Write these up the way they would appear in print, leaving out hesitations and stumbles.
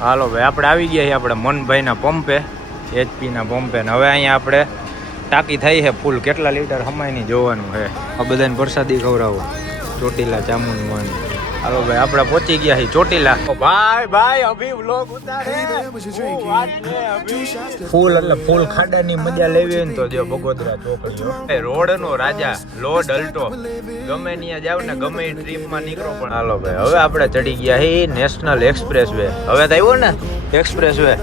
હાલો ભાઈ આપણે આવી ગયા છીએ આપણે મનભાઈના પંપે, HP ના પંપે. ને હવે અહીંયા આપણે ટાંકી થઈ છે ફૂલ. કેટલા લીટર હમાયની જોવાનું છે. આ બધાને પ્રસાદી ખવડાવો, ચોટીલા ચામુંડવાની. હાલો ભાઈ આપણે પહોંચી ગયા છીએ ચોટીલા. ભાઈ અભી વ્લોગ ઉતારે ફૂલ એટલે ફૂલ ખાડાની મજા લેવી હોય ને તો જો બગોદરા ચોકડીઓ રોડ નો રાજા લોડ અલ્ટો ગમે ત્યાં જાવ ને ગમે ટ્રીપમાં નીકળો પણ. હાલો ભાઈ હવે આપણે ચડી ગયા છીએ નેશનલ એક્સપ્રેસ વે. હવે તો આવ્યો ને express way,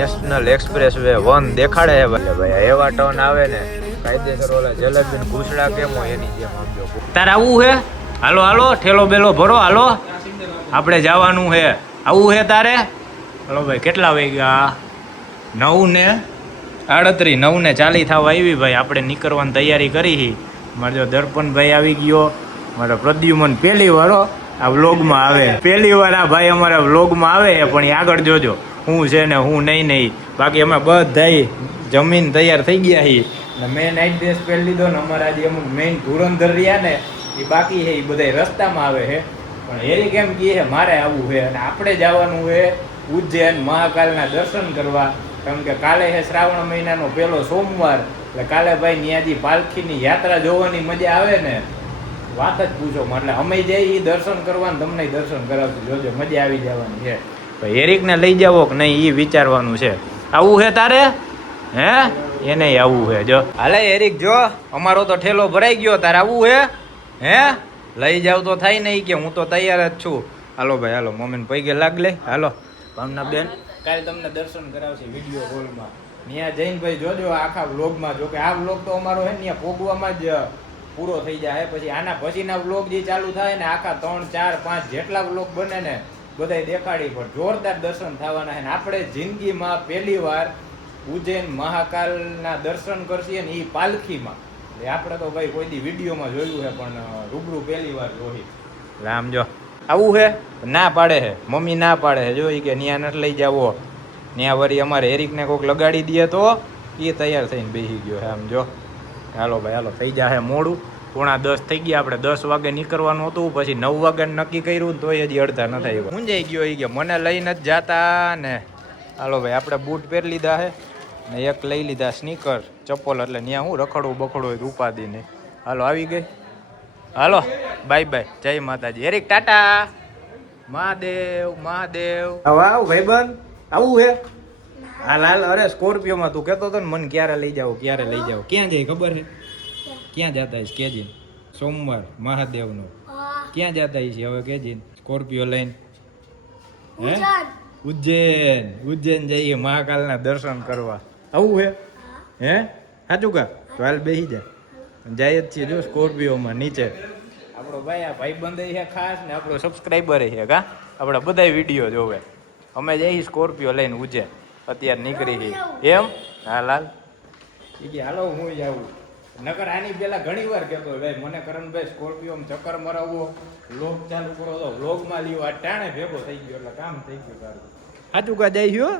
national express way 1 દેખાડે છે ભાઈ. એવા ટર્ન આવે ને કાયદેસર ઓલા જલેબી ઘૂસડા કેમ હોય એની જેમ સમજો. તારે આવું છે? હાલો હાલો ઠેલો બેલો ભરો. હાલો આપણે જવાનું છે. આવું છે તારે? હાલો ભાઈ કેટલા વાગ્યા? 9:38 9:40 થવા આવી ભાઈ. આપણે નીકળવાની તૈયારી કરી. મારે જો દર્પણભાઈ આવી ગયો, મારા પ્રદ્યુમન પહેલી વાર આ વ્લોગમાં આવે. પહેલી વાર આ ભાઈ અમારા વ્લોગમાં આવે પણ એ આગળ જોજો હું છે ને હું નહીં. બાકી અમે બધા જમીન તૈયાર થઈ ગયા છીએ. મેં નાઇટ ડ્રેસ પહેરી લીધો ને અમારા જે અમુક મેઇન ધુરંધર રહ્યા ને એ બાકી છે, એ બધા રસ્તામાં આવે છે. પણ હેરી કેમ કહે છે મારે આવવું છે અને આપણે જવાનું છે ઉજ્જૈન મહાકાલના દર્શન કરવા. કેમ કે કાલે છે શ્રાવણ મહિનાનો પહેલો સોમવાર, એટલે કાલે ભાઈ ન્યાજી પાલખીની યાત્રા જોવાની મજા આવે ને વાત જ પૂછો. એટલે અમે જઈએ દર્શન કરવા ને તમને દર્શન કરાવશું. જોજો મજા આવી જવાની છે. ભાઈ એરિકને લઈ જાવો કે નહીં એ વિચારવાનું છે. આવું છે તારે? હે એને આવવું છે. જો હાલે એરિક જો અમારો તો ઠેલો ભરાઈ ગયો. તારે આવવું છે? હે લઈ જાવ તો થાય નહીં કે હું તો તૈયાર જ છું. હાલો ભાઈ હાલો મમ્મીને પૈગે લાગ લે. હાલો ભાવના બેન કાલે તમને દર્શન કરાવશે વિડીયો કોલમાં. ત્યાં જઈને ભાઈ જોજો આખા વ્લોગમાં. જો કે આ વ્લોગ તો અમારો છે ત્યાં ભોગવામાં જ પૂરો થઈ જાય. પછી આના પછીના વ્લોગ જે ચાલુ થાય ને આખા 3 4 5 જેટલા વ્લોગ બને ને બધાય દેખાડી. પણ જોરદાર દર્શન થવાના છે. આપણે જિંદગીમાં પહેલી વાર ઉજ્જૈન મહાકાલના દર્શન કરશીએ ને એ પાલખીમાં. આપણે તો ભાઈ કોઈ દી વિડીયોમાં જોયું છે પણ રૂબરૂ પહેલી વાર જોઈ. એટલે આમ જો આવું છે ના પાડે છે મમ્મી, ના પાડે છે જોઈ કે ન્યા નથી લઈ જાવો. ત્યાં વળી અમારે એરિકને કોઈક લગાડી દે તો એ તૈયાર થઈને બેસી ગયો છે. આમ જો હાલો ભાઈ હાલો થઈ જશે મોડું. 9:45 થઈ ગયા. આપણે 10 વાગે નીકળવાનું હતું. પછી 9 વાગે નક્કી કર્યું ને તોય હજી અડધા ન થાય. ઊંઝાઈ ગયો એ કે મને લઈને જ જાતા ને. હાલો ભાઈ આપણે બૂટ પહેરી લીધા છે ને એક લઈ લીધા સ્નીકર ચપ્પલ. એટલે ત્યાં હું રખડવું બખડવું ઉપાધિ નહીં. હાલો આવી ગઈ. હાલો બાય બાય જય માતાજી. એરિક ટાટા. મહાદેવ મહાદેવ. હવે આવ ભાઈબંધ આવું છે? હાલ હાલ. અરે સ્કોર્પિયોમાં તું કહેતો હતો ને મને ક્યારે લઈ જાવ ક્યારે લઈ જાવ. ક્યાં જાય ખબર છે? ક્યાં જતા હશે કેજીન? સોમવાર મહાદેવનો ક્યાં જતા હશે હવે કેજીન સ્કોર્પિયો લઈને? હે ઉજ્જૈન જઈએ મહાકાલના દર્શન કરવા. આવું છે? હે સાચું કા? તો હાલ બેસી જાય જ છીએ જો સ્કોર્પિયોમાં નીચે. આપણો ભાઈ આ ભાઈબંધ છે ખાસ ને આપણો સબસ્ક્રાઈબર છે કા. આપણા બધા વિડીયો જોવે. અમે જઈએ સ્કોર્પિયો લઈને ઉજ્જૈન અત્યારે નીકળી છીએ. એમ હાલ હાલ કે હાલો હું જાઉં. નકર આની પેલા ઘણી વાર કહેતો ભાઈ મને કરણભાઈ સ્કોર્પિયોમાં ચક્કર મરાવવો વ્લોગ ચાલુ કરો તો વ્લોગમાં લ્યો. આ ટાણે ભેગો થઈ ગયો એટલે કામ થઈ ગયું તારું. સાચું કા જાય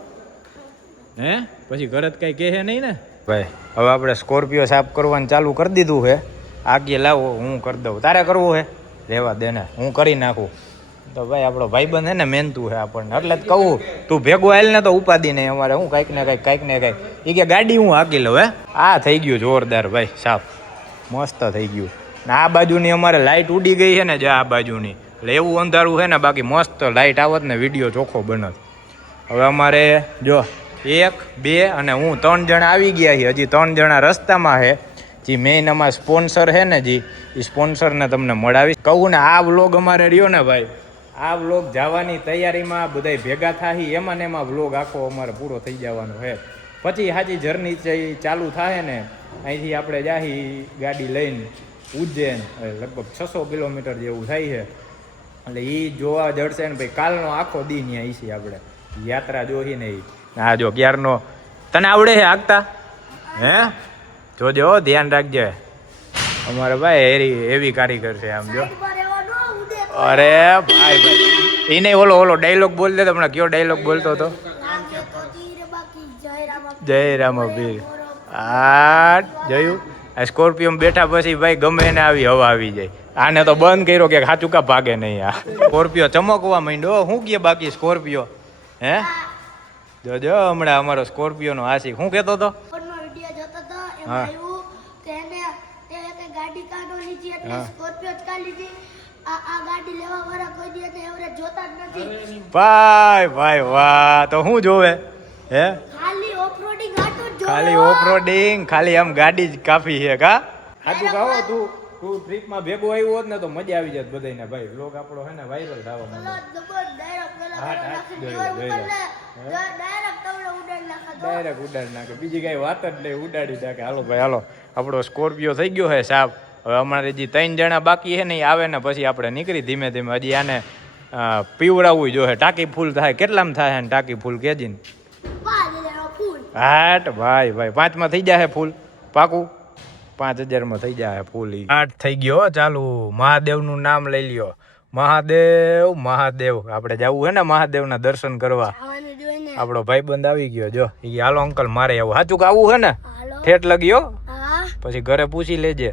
હે? પછી ઘરે કઈ કહે નહીં ને ભાઈ. હવે આપણે સ્કોર્પિયો સાફ કરવાનું ચાલુ કરી દીધું છે. આગે લાવો હું કરી દઉં. તારે કરવું છે? રહેવા દે ને હું કરી નાખું. તો ભાઈ આપણો ભાઈબંધ છે ને મહેનતું છે આપણને. એટલે જ કહું તું ભેગો આવેલ ને તો ઉપાધિ નહીં અમારે. હું કાંઈક ને કાંઈક એ કે ગાડી હું હાકી લઉં. હે આ થઈ ગયું જોરદાર ભાઈ સાફ મસ્ત થઈ ગયું. ને આ બાજુની અમારે લાઇટ ઉડી ગઈ છે ને જો આ બાજુની. એટલે એવું અંધારું છે ને બાકી મસ્ત લાઇટ આવત ને વિડીયો ચોખ્ખો બનત. હવે અમારે જો 1 2 અને હું 3 જણા આવી ગયા છીએ. હજી 3 જણા રસ્તામાં છે. જે મેઇન અમારા સ્પોન્સર છે ને જી એ સ્પોન્સરને તમને મળાવીશ. કહું ને આ વ્લોગ અમારે રહ્યો ને ભાઈ આ વ્લોગ જવાની તૈયારીમાં બધા ભેગા થાય એમાં ને એમાં વ્લોગ આખો અમારે પૂરો થઈ જવાનો છે. પછી સાચી જર્ની ચાલુ થાય ને અહીંથી આપણે જાહી ગાડી લઈને ઉજ્જૈન. લગભગ 600 કિલોમીટર જેવું થાય છે. એટલે એ જોવા જડશે ને ભાઈ. કાલનો આખો દી ત્યાં આવીશી આપણે યાત્રા જોઈ ને. હા જો ક્યારનો તને આવડે છે આગતા? હે જોજો ધ્યાન રાખજે. અમારે ભાઈ એવી કારીગર છે આમ જો. અરે ભાઈ એને ઓલો ડાયલોગ બોલ દે. તમને કયો ડાયલોગ બોલતો હતો? જય રામવીર. આ જોયું આ સ્કોર્પિયો બેઠા પછી ભાઈ ગમે એને આવી હવા આવી જાય. આને તો બંધ કર્યો કે સાચું કા ભાગે નહીં. આ સ્કોર્પિયો ચમકવા માંડ્યો. શું કે બાકી સ્કોર્પિયો હે જોજો હમણાં અમારો સ્કોર્પિયો નો આશિક શું કહેતો હતો વિડિયો જોતો તો એમાં આવ્યું કે એને તે ગાડી કાઢો લીધી એટલે સ્કોર્પિયો જ કાઢી લીધી આ ગાડી લેવા વાળા કોઈ દી એને એવરેજ જોતા જ નથી ભાઈ વાહ તો શું જોવે હે ખાલી ઓફરોડિંગ આટો જ ખાલી ઓફરોડિંગ ખાલી આમ ગાડી જ કાફી છે કા સાચું કહો તું ટ્રીપ માં ભેગો આવ્યો હોત ને તો મજા આવી જાત બધાને ભાઈ વ્લોગ આપણો હે ને વાયરલ થવા માંડે ડાયરેક્ટ ઉડાડી નાખે બીજી કઈ વાત જ નહીં ઉડાડી નાખે હાલો ભાઈ હાલો આપણો સ્કોર્પિયો થઈ ગયો છે સાફ હવે અમારે જે 3 જણા બાકી છે ને એ આવે ને પછી આપણે નીકળી ધીમે ધીમે હજી આને પીવડાવવું જોઈએ ટાંકી ફૂલ થાય કેટલામાં થાય ને ટાંકી ફૂલ કેજી ને હાટ ભાઈ 5માં થઈ જાય ફૂલ પાકું 5000 થઈ જાય ફૂલ આઠ થઈ ગયો ચાલુ મહાદેવનું નામ લઈ લ્યો મહાદેવ આપણે જવું હે ને મહાદેવના દર્શન કરવા આપણો ભાઈબંધ આવી ગયો જો એ હાલો અંકલ મારે આવું સાચું કે આવું હે ને ઠેઠ લગ્યો પછી ઘરે પૂછી લેજે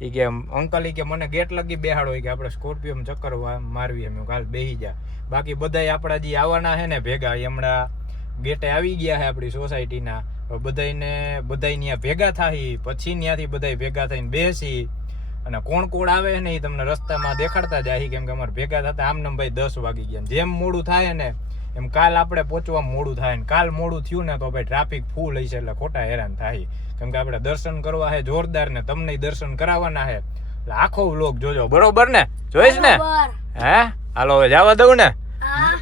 એ કે અંકલ કે મને ગેટ લગી બેહાડો કે આપણે સ્કોર્પિયો ચક્કર મારવી એમ કાલ બેસી જા બાકી બધા આપણા જે આવવાના છે ને ભેગા હમણાં ગેટે આવી ગયા છે આપણી સોસાયટીના બધાને ત્યાં ભેગા થાય પછી ત્યાંથી બધા ભેગા થઈને બેસી અને કોણ કોણ આવે ને એ તમને રસ્તામાં દેખાડતા જાય કેમ કે અમારે ભેગા થતા આમને ભાઈ 10 વાગી ગયા જેમ મોડું થાય ને એમ કાલ આપણે પહોંચવામાં મોડું થાય ને કાલ મોડું થયું ને તો ભાઈ ટ્રાફિક ફૂલ હશે એટલે ખોટા હેરાન થાય કેમ કે આપણે દર્શન કરવા છે જોરદાર ને તમને દર્શન કરાવવાના છે એટલે આખો વ્લોગ જોજો બરોબર ને જોઈશ ને હે હાલો હવે જવા દઉં ને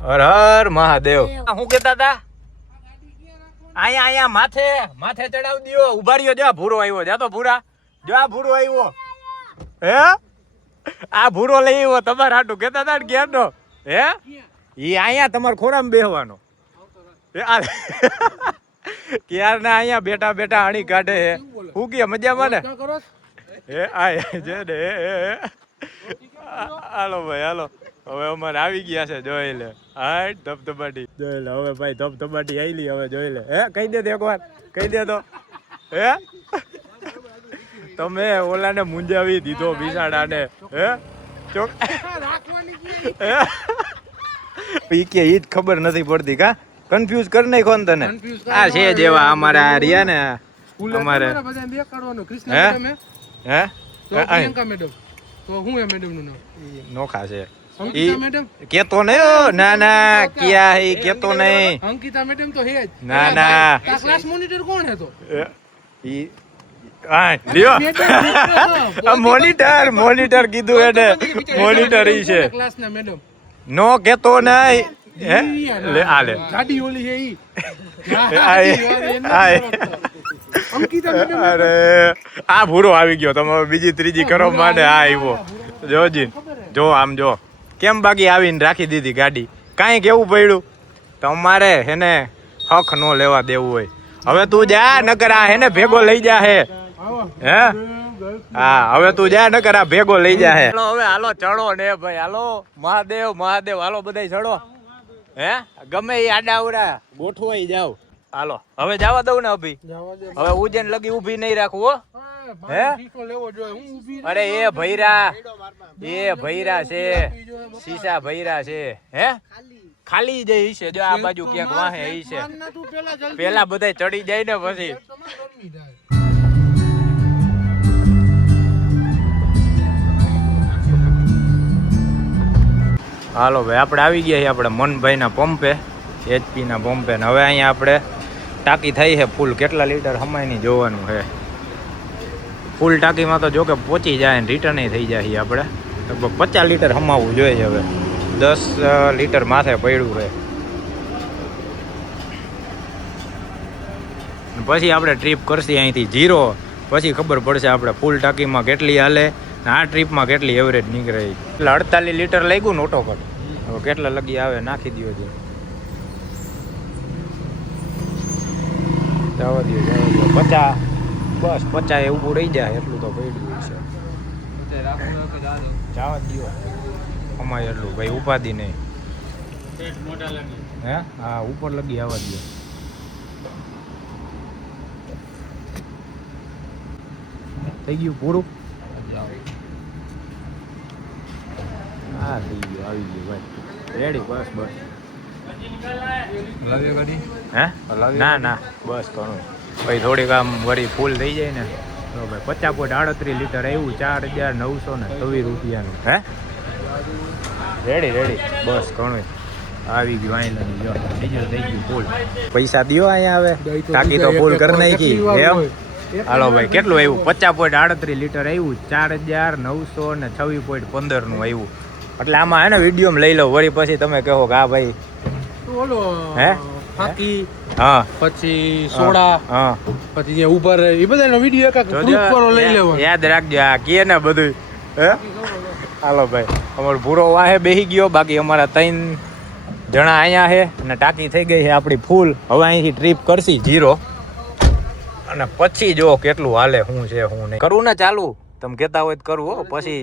હર હર મહાદેવ શું કેતા હતા અહીંયા માથે ચડાવ દિયો ઉભા રહ્યો જા ભૂરો આવ્યો જા તો ભૂરા જો આ ભૂરો આવ્યો હે આ ભૂરો લઈ આવ્યો તમારે હાટું કેતા હતા ને ઘેરનો હે ઈ અહીંયા તમારે ખોરામાં બેહવાનો ક્યાર ના અહીંયા બેઠા બેઠા હણી કાઢે હે હું કે મજામાં ને હે આ જે ને હાલો ભાઈ હાલો હવે અમારે આવી ગયા છે જોઈ લે હાટ ધબધબાટી જોઈ લે હવે ભાઈ ધબધબાટી આઈલી હવે જોઈ લે હે કહી દે એક વાર કહી દે તો હે તમે ઓલાને મુંજાવી દીધો બિસાડાને હે ચોક ઈ કે ઈ જ ખબર નથી પડતી કા કન્ફ્યુઝ કરી નાખો ને તને આ છે જેવા અમારા આ રહ્યા ને અમારે હે પ્રિયંકા મેડમ તો હું એ મેડમ નું નામ નોખા છે અંકિતા મેડમ કેતો નહીં ના ક્યાં હે કેતો નહીં અંકિતા મેડમ તો હે જ ના ક્લાસ મોનિટર કોણ હે તો ઈ આ લ્યો મોનિટર કીધું એને મોનિટર ઈ છે ક્લાસ ના મેડમ નો કેતો નહીં હે લે આ લે ગાડી ઓલી છે ઈ અંકિતા મેડમ અરે આ ભૂરો આવી ગયો તમે બીજી ત્રીજી કરો માને આ આવ્યો જોજી જો આમ જો કેમ બાકી આવીને રાખી દીધી ગાડી કાંઈ કેવું પડ્યું તમારે હેને હક નો લેવા દેવું હોય હવે તું જા નકર આ હેને ભેગો લઈ જા હે હે હા હવે તું જા નકર આ ભેગો લઈ જા હે હવે હાલો ચડો ને ભાઈ હાલો મહાદેવ હાલો બધા ચડો હે ગમે એ આડાવડા ગોઠવાઈ જાવ હાલો હવે જવા દઉં ને અભી હવે ઉજ્જૈન લગી ઊભી નહીં રાખવું હો હે અરે એ ભૈરા છે શીશા ભૈરા છે હે ખાલી જઈ છે જો આ બાજુ ક્યાંક વાહે ઈ છે પેલા બધા ચડી જાય ને પછી હાલો ભાઈ આપણે આવી ગયા છીએ આપણે મનભાઈના પંપે HP ના પંપે ને હવે અહીંયા આપણે ટાંકી થઈ છે ફૂલ કેટલા લીટર હમાયની જોવાનું છે ફૂલ ટાંકીમાં તો જો કે પહોંચી જાય ને રિટર્ન થઈ જાય આપણે લગભગ 50 લીટર હમાવવું જોઈએ હવે 10 લીટર માથે પડ્યું છે પછી આપણે ટ્રીપ કરશી અહીંથી 0 પછી ખબર પડશે આપણે ફૂલ ટાંકીમાં કેટલી હાલે ને આ ટ્રીપમાં કેટલી એવરેજ નીકળે એટલે 48 લીટર લઈ ગયું ને ઓટો કટ હવે કેટલા લગી આવે નાખી દો છે જવા દો 50 બસ 50 એ ઊભું રહી જાય એટલું તો પડ્યું છે જવા દો અમારે એટલું ભાઈ ઉપાધિ નહીં હે હા ઉપર લગી આવવા દો થઈ ગયું પૂરું હા થઈ ગયું આવી ગયું ભાઈ રેડી બસ હલાવીએ ગાડી હે ના ના બસ ઘણું પછી થોડીક આમ વળી ફૂલ થઈ જાય ને તો ભાઈ 50.38 લીટર આવ્યું 4,926 રૂપિયાનું હે રેડી બસ ઘણું આવી ગયું અહીં જો ડીઝલ થઈ ગયું ફૂલ પૈસા દો અહીંયા આવે ટાંકી તો ફૂલ કરી નાખી એમ હાલો ભાઈ કેટલું આવ્યું 50.38 લીટર આવ્યું 4,926.15 નું આવ્યું એટલે આમાં હે ને વિડીયોમાં લઈ લો વળી પછી તમે કહો કે હા ભાઈ ઓલો હે ફાકી હા પછી સોડા હા પછી જે ઉપર એ બધાનો વિડીયો એક ગ્રુપ પર લઈ લેવાનો યાદ રાખજો આ કે ને બધું હે હાલો ભાઈ અમારો ભૂરો વાહે બેહી ગયો બાકી અમારા 3 જણા અહીંયા છે અને ટાંકી થઈ ગઈ છે આપણી ફૂલ હવે અહીંથી ટ્રીપ કરશી 0 અને પછી જો કેટલું હાલે શું છે શું નહીં કરું ને ચાલુ તમે કહેતા હોય તો કરવું હો પછી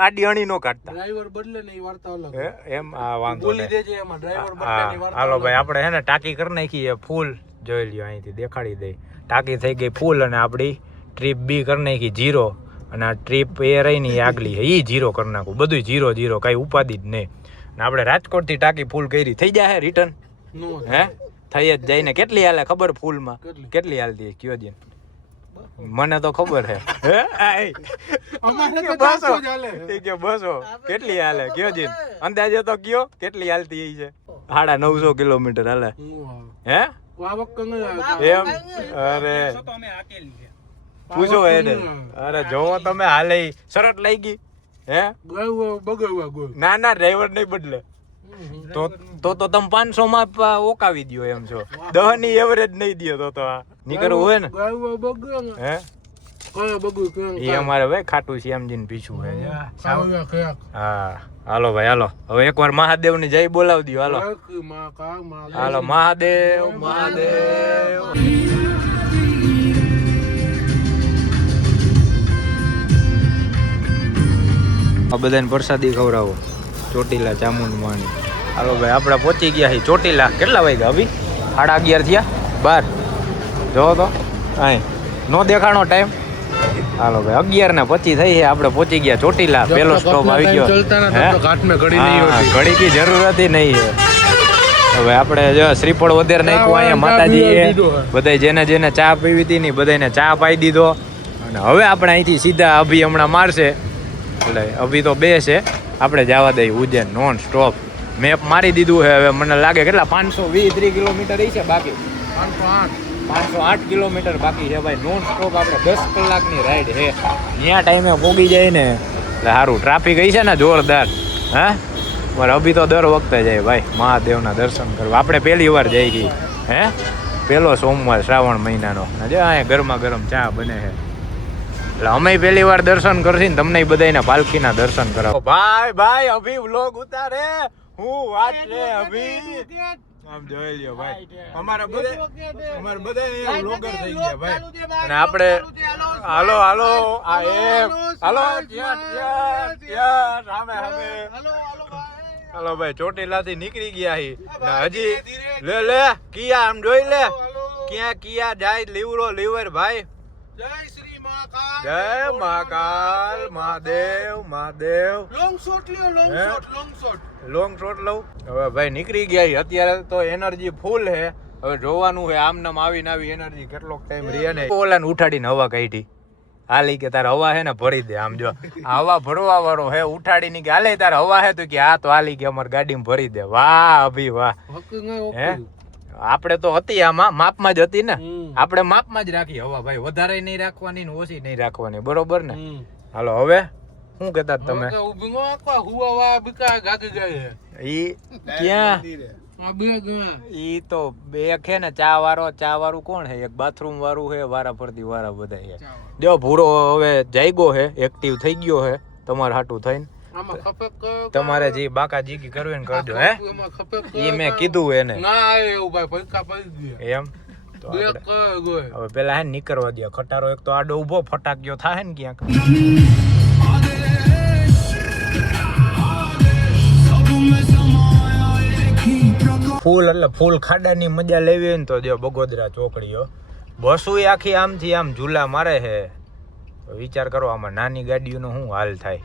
આડી અણી નો કાઢતા ડ્રાઈવર બદલે ને એ વાર્તા અલગ એમ આ વાંધો બોલી નહીં દેજે એમાં ડ્રાઈવર બદલે ની વાર્તા હાલો ભાઈ આપણે હે ને ટાંકી કરી નાખી ફૂલ જોઈ લ્યો અહીંથી દેખાડી દઈ ટાંકી થઈ ગઈ ફૂલ અને આપણી ટ્રીપ બી કરી નાખી 0 અને આ ટ્રીપ એ રહી ને આગલી એ 0 કરી નાખું બધું 0 કાંઈ ઉપાધિ જ નહીં અને આપણે રાજકોટથી ટાંકી ફૂલ કરી થઈ જાય રિટર્ન હે થઈ જ જાય ને કેટલી હાલે ખબર ફૂલમાં કેટલી હાલતી કયો દિન મને તો ખબર છે બસો કેટલી હાલે કયો દિન અંદાજે તો કયો કેટલી હાલતી છે 950 કિલોમીટર હાલે હે એમ અરે પૂછો એને અરે જોવો તમે હાલે શરત લઈ ગઈ હે ના ડ્રાઈવર નહીં બદલે તો તમે 500 માં ઓકાવી દો એમ છો 10 ની એવરેજ નહીં દો તો આ નીકળવું હોય ને હે એ અમારે ભાઈ ખાટું શ્યામજી પીછું હે હા હાલો ભાઈ હાલો હવે એકવાર મહાદેવ ની જય બોલાવી દો હાલો મહાદેવ આ બધાને પ્રસાદી ખવડાવો ચોટીલા ચામુંડમાની હાલો ભાઈ આપણે પહોંચી ગયા છીએ ચોટીલા કેટલા વાગ્યા અભી 11:30 થયા 12 જોવો તો અહીં નો દેખાણો ટાઈમ હાલો ભાઈ 11:25 થઈ છે આપણે પહોંચી ગયા ચોટીલા પેલો સ્ટોપ આવી ગયો ઘડી કી જરૂર હતી નહીં હવે આપણે જો શ્રીફળ વધારે નાખ્યું અહીંયા માતાજીએ બધા જેને ચા પીવી હતી ને બધાને ચા પાઈ દીધો અને હવે આપણે અહીંથી સીધા અભી હમણાં મારશે એટલે અભી તો 2 છે આપણે જવા દઈએ ઉજ્જૈન નોન સ્ટોપ મેપ મારી દીધું છે હવે મને લાગે કેટલા 523 કિલોમીટર છે બાકી 508 કિલોમીટર બાકી છે ભાઈ નોન સ્ટોપ આપણે 10 કલાકની રાઈડ છે ત્યાં ટાઈમે પોગી જાય ને એટલે સારું ટ્રાફિક હઈ છે ને જોરદાર હા મારે અભી તો દર વખતે જાય ભાઈ મહાદેવના દર્શન કરવા આપણે પહેલી વાર જઈ ગઈ હે પહેલો સોમવાર શ્રાવણ મહિનાનો જો અહીંયા ગરમા ગરમ ચા બને છે એટલે અમે પહેલી વાર દર્શન કરશી ને તમને બધાને પાલખીના દર્શન કરાવો ભાઈ અભી વ્લોગ ઉતારે હું વાત છે અભી આમ જોઈ લ્યો ભાઈ અમારા બધા વ્લોગર થઈ ગયા ભાઈ અને આપણે હાલો આ એમ હાલો સામે હાલો ભાઈ ચોટીલા થી નીકળી ગયા હી હજી લે કિયા આમ જોઈ લે ક્યાં કિયા જાય લીવર ભાઈ જય મહાકાલ મહાદેવ લોંગ શોટ લઉં હવે ભાઈ નીકળી ગયા અત્યારે તો એનર્જી ફૂલ છે હવે જોવાનું છે આમ નામ આવીને આવી એનર્જી કેટલો ટાઈમ રહે ને ઓલાને ઉઠાડીને હવા કાઢી હાલી કે તારે હવા હે ને ભરી દે આમ જો હવા ભરવા વાળો હે ઉઠાડીને કે હાલે તારે હવા હે તો કે હા તો હાલી કે અમારી ગાડીમાં ભરી દે વાહ અભી વાહ હે આપણે તો હતી આમાં માપમાં જ હતી ને આપણે માપમાં જ રાખી હવા ભાઈ વધારે નહીં રાખવાની ને ઓછી નહીં રાખવાની બરોબર ને હાલો હવે શું કેતા તમે ઈ ક્યાં ઈ તો બે છે ને ચા વાળું કોણ છે એક બાથરૂમ વાળું છે વારા ફરતી વારા બધા છે જો ભૂરો હવે જાગ્યો છે એક્ટિવ થઈ ગયો છે તમારે હાટું થઈને તમારે જે બાકા જીગી કરવી ને કરજો હે ઈ મેં કીધું એને એમ તો હવે પેલા હે નીકળવા દે ખટારો એક તો આડો ઉભો ફટાક્યો થાય ને ક્યાંક ફૂલ ખાડાની મજા લેવી હોય ને તો જો બગોદરા ચોકડીઓ બસો આખી આમથી આમ ઝૂલા મારે છે વિચાર કરો આમાં નાની ગાડીઓનો શું હાલ થાય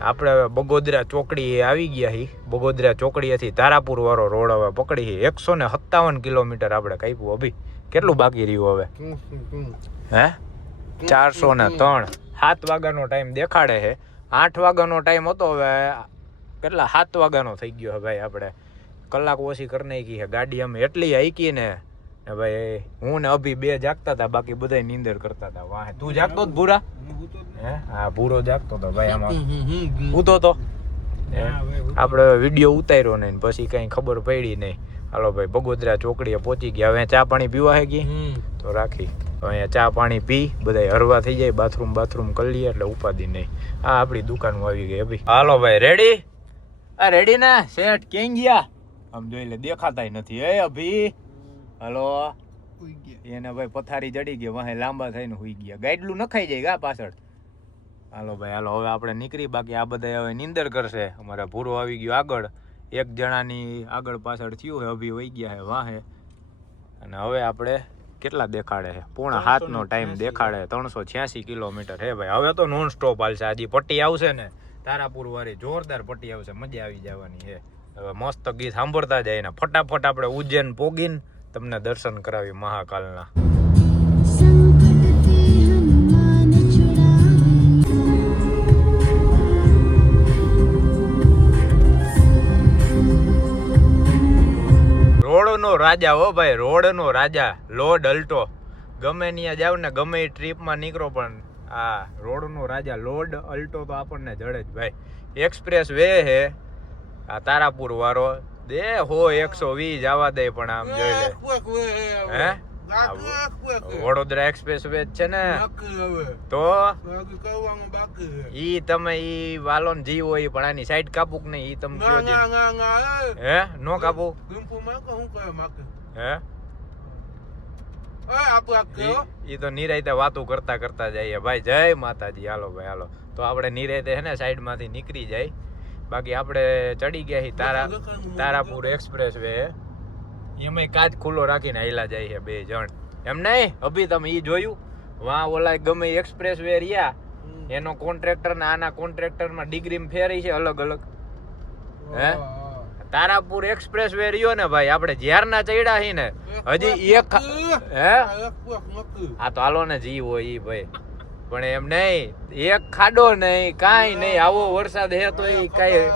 આપણે હવે બગોદરા ચોકડી આવી ગયા હી. બગોદરા ચોકડીએથી તારાપુર વાળો રોડ હવે પકડી હી. 157 કિલોમીટર આપણે કાપ્યું. અભી કેટલું બાકી રહ્યું હવે? હે 403. 7 વાગ્યાનો ટાઈમ દેખાડે છે. 8 વાગ્યાનો ટાઈમ હતો, હવે કેટલા 7 વાગ્યાનો થઈ ગયો છે ભાઈ. આપણે કલાક ઓછી કરી નાખી છે. ગાડી અમે એટલી હાઈકી ને ભાઈ, હું ને અભી 2 જાગતા હતા, બાકી બધા નીંદર કરતા હતા. વાહ, તું જાગતો જ ભૂરા? હે હા, ભૂરો જાગતો હતો ભાઈ. આમાં ઊતો તો આપણે વિડીયો ઉતાર્યો નહીં, પછી કઈ ખબર પડી નહીં. હાલો ભાઈ, બગોદરા ચોકડીએ પહોંચી ગયા. હવે ચા પાણી પીવા હે ગઈ તો રાખી. અહીંયા ચા પાણી પી બધા હરવા થઈ જાય, બાથરૂમ કરી લઈએ એટલે ઉપાધિ નહીં. આ આપણી દુકાન આવી ગઈ અભી. હાલો ભાઈ, રેડી? આ રેડી ને શેઠ ક્યાં ગયા? આમ જોઈ લે, દેખાતાય નથી. એ અભી હાલો. એને ભાઈ પથારી ચડી ગઈ, વાહે લાંબા થઈને હુઈ ગયા. ગાઈડલું નખાઈ જાય ગા પાછળ. હાલો ભાઈ હાલો, હવે આપણે નીકળી. બાકી આ બધા હવે નીંદર કરશે. અમારા ભૂરો આવી ગયો આગળ. એક જણાની આગળ પાછળ થયું છે. અભી વહી ગયા છે વાહે. અને હવે આપણે કેટલા દેખાડે છે? 6:30 નો ટાઈમ દેખાડે. 386 કિલોમીટર હે ભાઈ. હવે તો નોન સ્ટોપ હાલશે. હજી પટ્ટી આવશે ને તારાપુર વાળી, જોરદાર પટ્ટી આવશે, મજા આવી જવાની છે. હવે મસ્ત ગીત સાંભળતા જાય ને ફટાફટ આપણે ઉજ્જૈન પોગીને તમને દર્શન કરાવી મહાકાલના. રોડનો રાજા હો ભાઈ, રોડનો રાજા. લોડ અલ્ટો ગમે ત્યાં જાવ ને, ગમે એ ટ્રીપમાં નીકળો, પણ આ રોડનો રાજા લોડ અલ્ટો તો આપણને જડે જ ભાઈ. એક્સપ્રેસ વે હે આ તારાપુર વાળો. દે હો 120 જવા દે, પણ આમ જોઈ લે. હે વડોદરા એક્સપ્રેસ વે છે ને, તો ઈ તમે ઈ વાલોન જીવો ઈ, પણ આની સાઈડ કાપુક નહીં ઈ તમે કયો છે. હે નો કાપુ? હે ઈ તો નિરાયતે વાતો કરતા જઈએ ભાઈ. જય માતાજી. હાલો ભાઈ હાલો, તો આપણે નિરાયતે હે ને સાઈડ માંથી નીકળી જાય. બાકી આપણે ચડી ગયા છીએ તારાપુર એક્સપ્રેસ વે. એમાં કાચ ખુલ્લો રાખીને હાઈલા જાય છે 2 જણ. એમ નહીં અભી, તમે ઈ જોયું? વાં ઓલા ગમે એક્સપ્રેસ વે રહ્યા, એનો કોન્ટ્રાક્ટર ને આના કોન્ટ્રાક્ટર માં ડિગ્રી ફેરી છે અલગ અલગ. હે તારાપુર એક્સપ્રેસ વે રહ્યો ને ભાઈ, આપણે જ્યારના ચડ્યા છીએ ને હજી એક. હે આ તો હાલો ને જી હોય ઈ ભાઈ, પણ એમ નહીં એક ખાડો નહીં, કાંઈ નહીં. આવો વરસાદ હે તો એ કાંઈ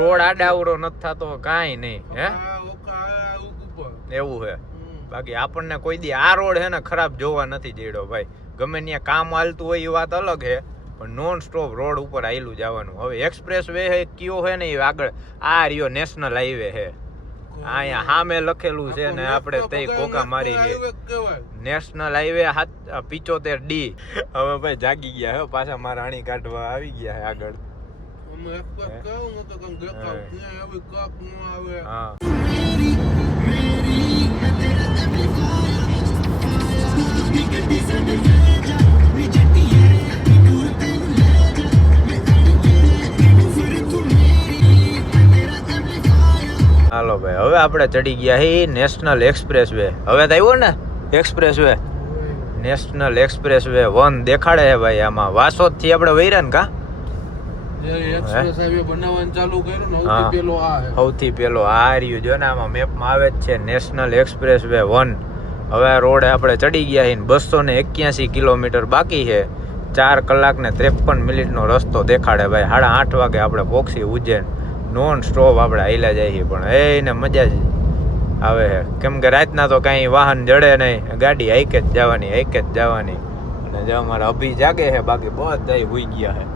રોડ આડાવડો નથી થતો, કાંઈ નહીં. હે એવું હે. બાકી આપણને કોઈ દી આ રોડ હે ને ખરાબ જોવા નથી જડ્યો ભાઈ. ગમે ત્યાં કામ હાલતું હોય એ વાત અલગ હે, પણ નોન સ્ટોપ રોડ ઉપર આયલું જવાનું. હવે એક્સપ્રેસ વે હે કયો હે ને એ આગળ આ રહ્યો નેશનલ હાઈવે હે. અહીંયા સામે લખેલું છે ને આપણે તે કોકા મારી છે નેશનલ હાઈવે 75D. હવે ભાઈ જાગી ગયા હે પાછા, મારા અણી કાઢવા આવી ગયા હે આગળ. હા હાલો ભાઈ, હવે આપણે ચડી ગયા હી નેશનલ એક્સપ્રેસ વે. હવે તો આવ્યો ને express way, national express way 1 દેખાડે છે ભાઈ. આમાં વાસોદ થી આપણે વૈરા ને કા એક્સપ્રેસ હાઈવે બનાવવાનું ચાલુ કર્યું ને, સૌથી પહેલો આ છે. સૌથી પહેલો આ રહ્યું જો ને, આમાં મેપમાં આવે જ છે નેશનલ એક્સપ્રેસ વે 1. હવે આ રોડ આપણે ચડી ગયા છીએ. 281 કિલોમીટર બાકી છે. 4 કલાક ને 53 મિનિટનો રસ્તો દેખાડે ભાઈ. 8:30 વાગે આપણે પહોંચી ઉજ્જૈન. નોન સ્ટોપ આપણે હાલ્યા જાય છે, પણ એને મજા જ આવે છે. કેમ કે રાતના તો કાંઈ વાહન જડે નહીં, ગાડી હાઈકે જ જવાની. અને જો અમારા અભી જાગે છે, બાકી બધા હુઈ ગયા છે.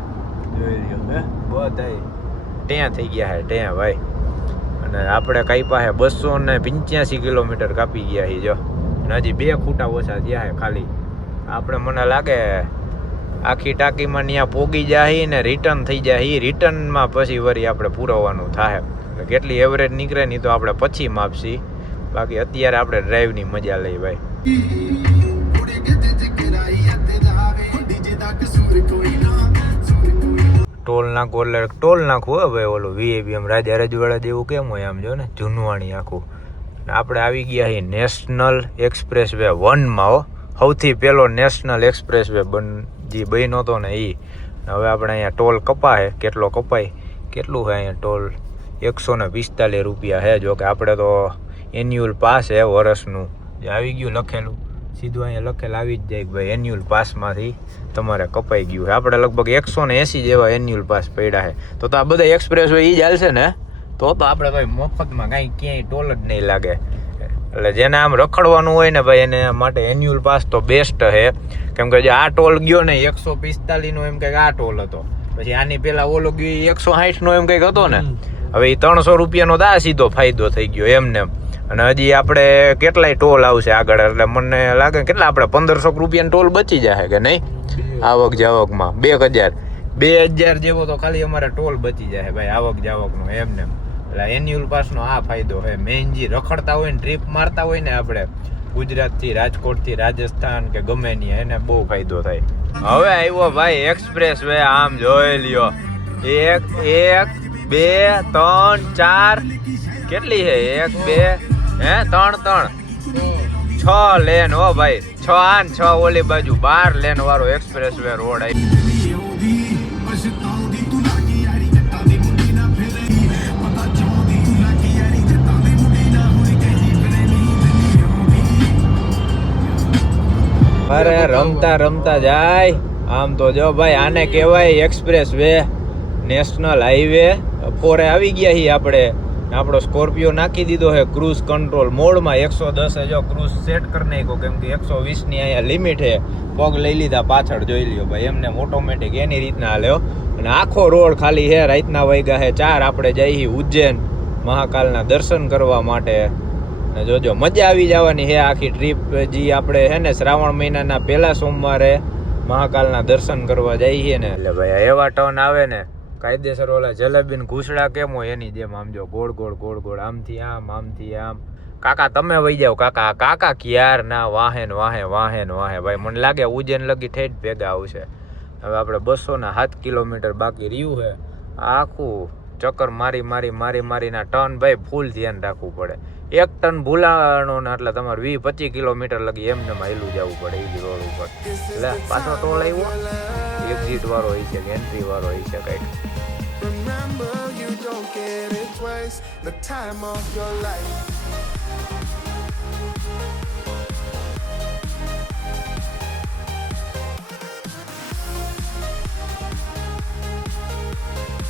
જોઈ લ્યો હે, બધા ત્યાં થઈ ગયા છે ત્યાં ભાઈ. અને આપણે કાપ્યા છે 285 કિલોમીટર કાપી ગયા છે જો. અને હજી 2 ખૂટા ઓછા થયા છે ખાલી. આપણે મને લાગે આખી ટાંકીમાં ત્યાં પોગી જાય ને રિટર્ન થઈ જાય. રિટર્નમાં પછી વળી આપણે પૂરવવાનું થાય. કેટલી એવરેજ નીકળે નહીં તો આપણે પછી માપશી. બાકી અત્યારે આપણે ડ્રાઈવની મજા લઈ ભાઈ. ટોલ નાખું એટલે ટોલ નાખવું હે ભાઈ. ઓલું વીઆઈપી એમ રાજા રજવાડા જેવું કેમ હોય આમ જો ને, જૂનવાણી આખું. આપણે આવી ગયા છીએ નેશનલ એક્સપ્રેસ વે 1 માં. સૌથી પહેલો નેશનલ એક્સપ્રેસ વે જે બન્યો હતો ને એ. હવે આપણે અહીંયા ટોલ કપાય, કેટલો કપાય, કેટલું છે અહીંયા ટોલ? 145 રૂપિયા છે. જો કે આપણે તો એન્યુઅલ પાસ છે વર્ષનું, જે આવી ગયું લખેલું, સીધું અહીંયા લખેલ આવી જ જાય કે ભાઈ એન્યુઅલ પાસમાંથી તમારે કપાઈ ગયું છે. આપણે લગભગ 180 જેવા એન્યુઅલ પાસ પડ્યા છે. તો આ બધા એક્સપ્રેસ હોય એ જ હાલશે ને? તો આપણે ભાઈ મફતમાં કાંઈ ક્યાંય ટોલ જ નહીં લાગે. એટલે જેને આમ રખડવાનું હોય ને ભાઈ એને માટે એન્યુઅલ પાસ તો બેસ્ટ છે. કેમ કે જે આ ટોલ ગયો ને 145 નો એમ કંઈક આ ટોલ હતો, પછી આની પેલા ઓલો ગયો 160 નો એમ કંઈક હતો ને. હવે એ 300 રૂપિયાનો દા સીધો ફાયદો થઈ ગયો એમને. અને હજી આપણે કેટલાય ટોલ આવશે આગળ, એટલે મને લાગે કેટલા આપણે 1500 રૂપિયાનો ટોલ બચી જશે કે નહીં આવક જાવકમાં. 2000 જેવો તો ખાલી અમારે ટોલ બચી જશે ભાઈ આવક જાવકનો એમને. એટલે એન્યુઅલ પાસનો આ ફાયદો છે. મેઇન જે રખડતા હોય ને ટ્રીપ મારતા હોય ને આપણે ગુજરાતથી રાજકોટથી રાજસ્થાન કે ગમે ત્યાં, એને બહુ ફાયદો થાય. હવે આવ્યો ભાઈ એક્સપ્રેસ વે, આમ જોઈ લ્યો. 1 2 3 4 કેટલી છે? 1 2 3 6 લેન હો ભાઈ. 6 આ ને 6 ઓલી બાજુ 12 લેન વાળો એક્સપ્રેસ વે રોડ આવી. અરે રમતા જાય આમ તો જો ભાઈ આને કહેવાય એક્સપ્રેસ વે. નેશનલ હાઈવે 4 આવી ગયા છીએ આપણે. આપણો સ્કોર્પિયો નાખી દીધો છે ક્રૂઝ કંટ્રોલ મોડમાં. 110 જો ક્રૂઝ સેટ કરી નાખ્યો, કેમ કે 120 ની અહીંયા લિમિટ છે. પગ લઈ લીધા પાછળ, જોઈ લ્યો ભાઈ એમને ઓટોમેટિક એની રીતના હાલ્યો. અને આખો રોડ ખાલી છે. રાતના વાગ્યા છે 4. આપણે જઈએ ઉજ્જૈન મહાકાલના દર્શન કરવા માટે. અને જોજો મજા આવી જવાની છે આખી ટ્રીપ. જે આપણે છે ને શ્રાવણ મહિનાના પહેલા સોમવારે મહાકાલના દર્શન કરવા જઈએ ને, એટલે ભાઈ એવા ટર્ન આવે ને કાયદેસર ઓલા જલેબી ઘૂસડા કેમ હોય એની જેમ આમ જો ગોળ ગોળ આમથી આમ. કાકા તમે વહી જાવ કાકા. કાકા ક્યાર ના વાહેન વાહે ભાઈ. મને લાગે ઉજ્જૈન લગી ઠેઠ ભેગા આવશે. હવે આપણે 207 કિલોમીટર બાકી રહ્યું છે. આખું ચક્કર મારીના ટર્ન ભાઈ ફૂલ ધ્યાન રાખવું પડે. 1 ટન ભૂલાણો ને એટલે તમારે 20-25 કિલોમીટર લગી એમને માયલું જવું પડે એ રોડ ઉપર. એટલે પાછો ટોલ આવ્યો, એક્ઝિટ વાળો હોય છે કે એન્ટ્રી વાળો હોય છે કઈક. Remember, you don't get it twice. The time of your life.